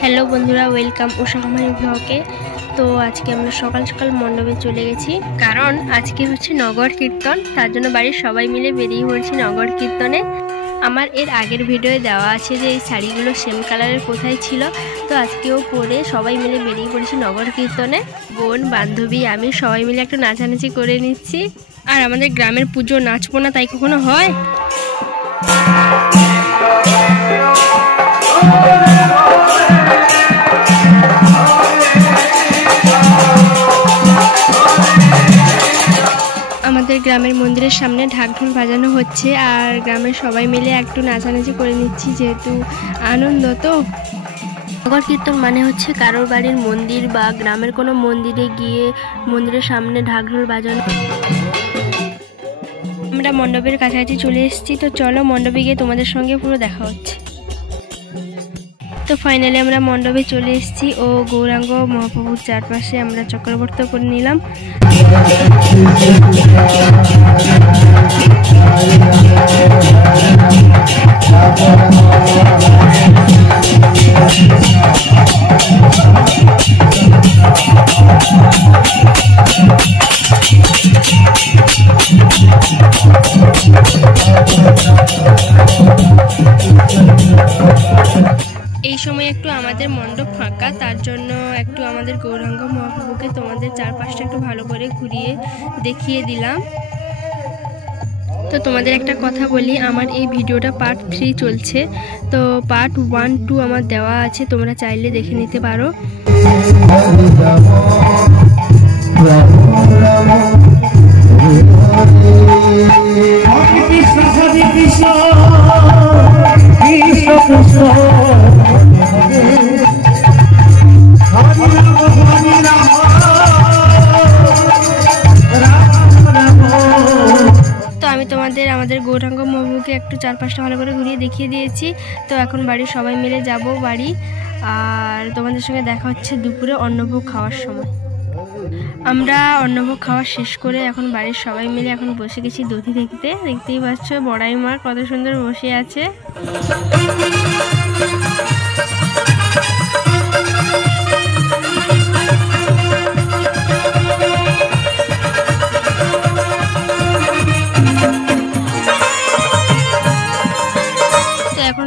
Hello বন্ধুরা, welcome উষা কুমারী ব্লগে। তো আজকে আমরা সকাল সকাল মণ্ডপে চলে গেছি, কারণ আজকে হচ্ছে নগর কীর্তন। তার জন্য বাড়ির সবাই মিলে বেরিয়ে পড়েছি নগর কীর্তনে। আমার এর আগের ভিডিওয়ে দেওয়া আছে যে এই শাড়িগুলো সেম কালারের কোথায় ছিল। তো আজকেও পরে সবাই মিলে বেরিয়ে পড়েছি নগর কীর্তনে। বোন, বান্ধবী, আমি সবাই মিলে একটু নাচানাচি করে নিচ্ছি। আর আমাদের গ্রামের পুজো নাচবো না তাই কখনো হয়? আমাদের গ্রামের মন্দিরের সামনে ঢাকঢোল বাজানো হচ্ছে, আর গ্রামের সবাই মিলে একটু নাচানাচি করে নিচ্ছি, যেহেতু আনন্দ। তো নগর কীর্তন মানে হচ্ছে কারোর বাড়ির মন্দির বা গ্রামের কোনো মন্দিরে গিয়ে মন্দিরের সামনে ঢাকঢোল বাজানো। আমরা মণ্ডপের কাছাকাছি চলে এসেছি, তো চলো মণ্ডপে গিয়ে তোমাদের সঙ্গে পুরো দেখা হচ্ছে। তো ফাইনালি আমরা মণ্ডপে চলে এসেছি ও গৌরাঙ্গ মহাপ্রভুর চারপাশে আমরা চক্রবর্ত করে নিলাম। এই সময় একটু আমাদের মণ্ডপ ফাঁকা, তার জন্য একটু আমাদের গৌরাঙ্গ মহাপ্রভুকে তোমাদের চারপাশটা একটু ভালো করে ঘুরিয়ে দেখিয়ে দিলাম। তো তোমাদের একটা কথা বলি, আমার এই ভিডিওটা পার্ট 3 চলছে, তো পার্ট 1, 2 আমার দেওয়া আছে, তোমরা চাইলে দেখে নিতে পারো। আমাদের গৌরাঙ্গ মহাপ্রভুকে একটু চারপাশটা ভালো করে ঘুরিয়ে দেখিয়ে দিয়েছি। তো এখন বাড়ির সবাই মিলে যাব বাড়ি, আর তোমাদের সঙ্গে দেখা হচ্ছে দুপুরে অন্নভোগ খাওয়ার সময়। আমরা অন্নভোগ খাওয়া শেষ করে এখন বাড়ির সবাই মিলে এখন বসে গেছি দধি দেখতে। দেখতেই পাচ্ছ বড়াই মা কত সুন্দর বসে আছে।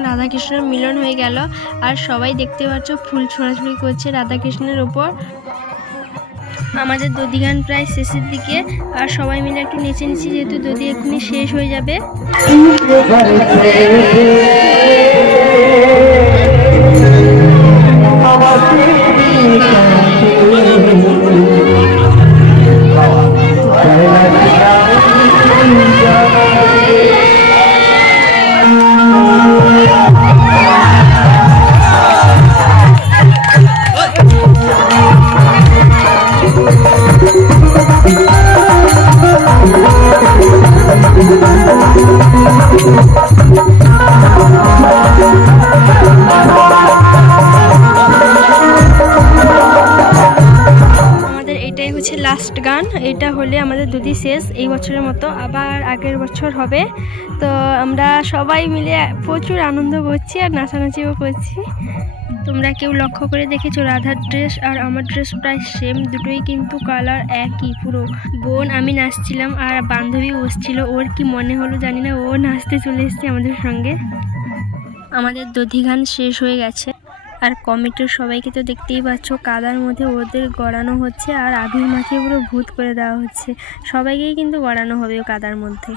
রাধাকৃষ্ণের মিলন হয়ে গেল, আর সবাই দেখতে পাচ্ছ ফুল ছোড়াছুড়ি করছে রাধাকৃষ্ণের ওপর। আমাদের দধি গান প্রায় শেষের দিকে, আর সবাই মিলে একটু নেচে নিচ্ছি, যেহেতু দধি এক্ষুনি শেষ হয়ে যাবে। লাস্ট গান, এটা হলে আমাদের দধি শেষ এই বছরের মতো, আবার আগের বছর হবে। তো আমরা সবাই মিলে প্রচুর আনন্দ করছি আর নাচানাচিও করছি। তোমরা কেউ লক্ষ্য করে দেখেছো রাধার ড্রেস আর আমার ড্রেস প্রায় সেম, দুটোই কিন্তু কালার একই পুরো। বোন, আমি নাচছিলাম আর বান্ধবী বসছিল, ওর কি মনে হলো জানি না, ও নাচতে চলে এসেছে আমাদের সঙ্গে। আমাদের দধি গান শেষ হয়ে গেছে, আর কমিটির সবাইকে তো দেখতেই পাচ্ছ কাদার মধ্যে ওদের গড়ানো হচ্ছে, আর আবির মাখিয়ে পুরো ভূত করে দেওয়া হচ্ছে। সবাইকেই কিন্তু গড়ানো হবে কাদার মধ্যে।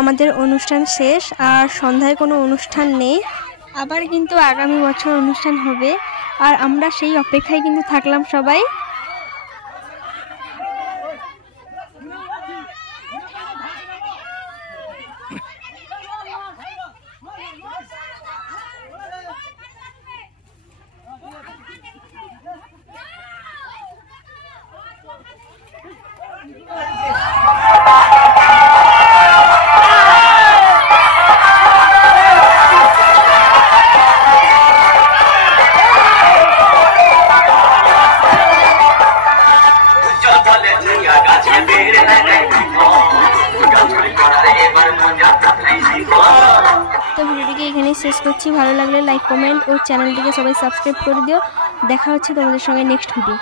আমাদের অনুষ্ঠান শেষ, আর সন্ধ্যায় কোনো অনুষ্ঠান নেই, আবার কিন্তু আগামী বছর অনুষ্ঠান হবে, আর আমরা সেই অপেক্ষায় কিন্তু থাকলাম সবাই। তো ভিডিওটিকে এখানেই শেষ করছি। ভালো লাগলে লাইক কমেন্ট ও চ্যানেলটিকে সবাই সাবস্ক্রাইব করে দিও। দেখা হচ্ছে তোমাদের সঙ্গে নেক্সট ভিডিও।